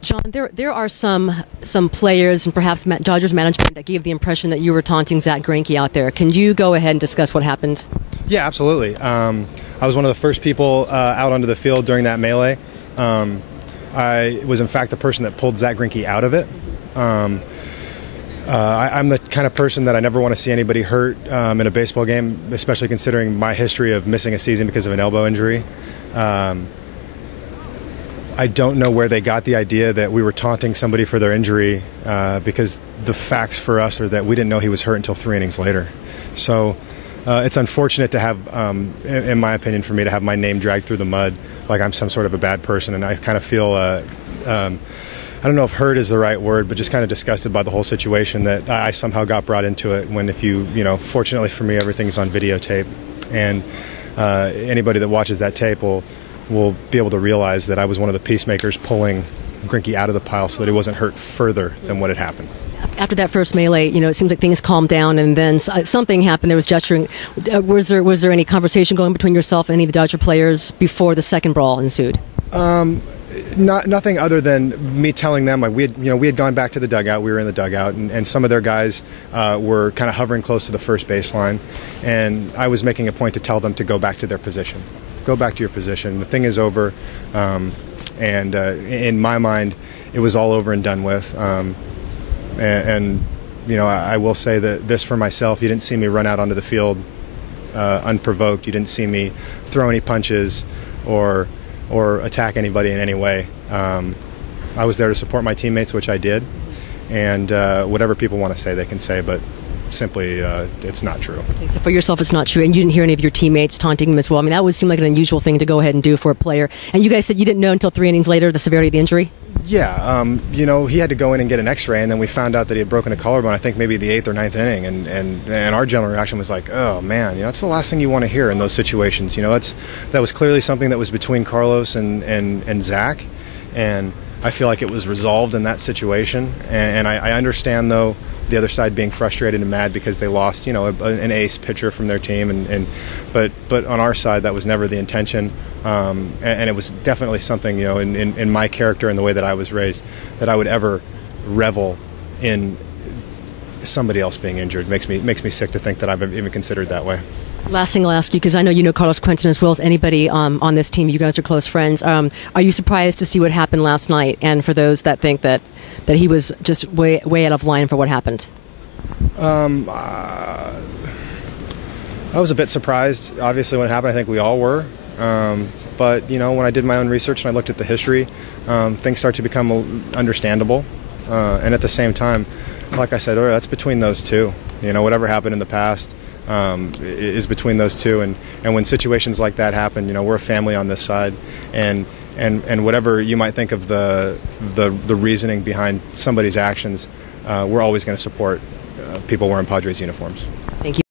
John, there are some players and perhaps Dodgers management that gave the impression that you were taunting Zach Greinke out there. Can you go ahead and discuss what happened? Yeah, absolutely. I was one of the first people out onto the field during that melee. I was in fact the person that pulled Zach Greinke out of it. I'm the kind of person that I never want to see anybody hurt in a baseball game, especially considering my history of missing a season because of an elbow injury. I don't know where they got the idea that we were taunting somebody for their injury because the facts for us are that we didn't know he was hurt until 3 innings later. So it's unfortunate to have, in my opinion, for me to have my name dragged through the mud like I'm some sort of a bad person. And I kind of feel, I don't know if hurt is the right word, but just kind of disgusted by the whole situation that I somehow got brought into it when fortunately for me, everything's on videotape. And anybody that watches that tape will be able to realize that I was one of the peacemakers pulling Greinke out of the pile so that he wasn't hurt further than what had happened. After that first melee, it seems like things calmed down, and then something happened. There was gesturing. Was there any conversation going between yourself and any of the Dodger players before the second brawl ensued? Nothing other than me telling them we had gone back to the dugout. We were in the dugout, and some of their guys were kind of hovering close to the first baseline, and I was making a point to tell them to go back to their position. Go back to your position. The thing is over, and in my mind, it was all over and done with. I will say that this for myself, you didn't see me run out onto the field unprovoked. You didn't see me throw any punches or attack anybody in any way. I was there to support my teammates, which I did, and whatever people want to say, they can say, but simply it's not true. Okay, so for yourself it's not true, and you didn't hear any of your teammates taunting him as well. I mean, that would seem like an unusual thing to go ahead and do for a player. And you guys said you didn't know until 3 innings later the severity of the injury? Yeah, he had to go in and get an x-ray, and then we found out that he had broken a collarbone, I think maybe the 8th or 9th inning, and our general reaction was like, oh man, that's the last thing you want to hear in those situations. That was clearly something that was between Carlos and Zach, and I feel like it was resolved in that situation, and I understand, though, the other side being frustrated and mad because they lost, an ace pitcher from their team, but on our side that was never the intention, and it was definitely something, in my character and the way that I was raised, that I would ever revel in somebody else being injured. Makes me sick to think that I've even considered that way. Last thing I'll ask you, because I know you know Carlos Quentin as well as anybody on this team. You guys are close friends. Are you surprised to see what happened last night? And for those that think that he was just way out of line for what happened? I was a bit surprised, obviously, when it happened. I think we all were. But, when I did my own research and I looked at the history, things start to become understandable. And at the same time, like I said earlier, that's between those two. Whatever happened in the past is between those two, and when situations like that happen, we're a family on this side, and whatever you might think of the reasoning behind somebody's actions, we're always going to support people wearing Padres uniforms. Thank you.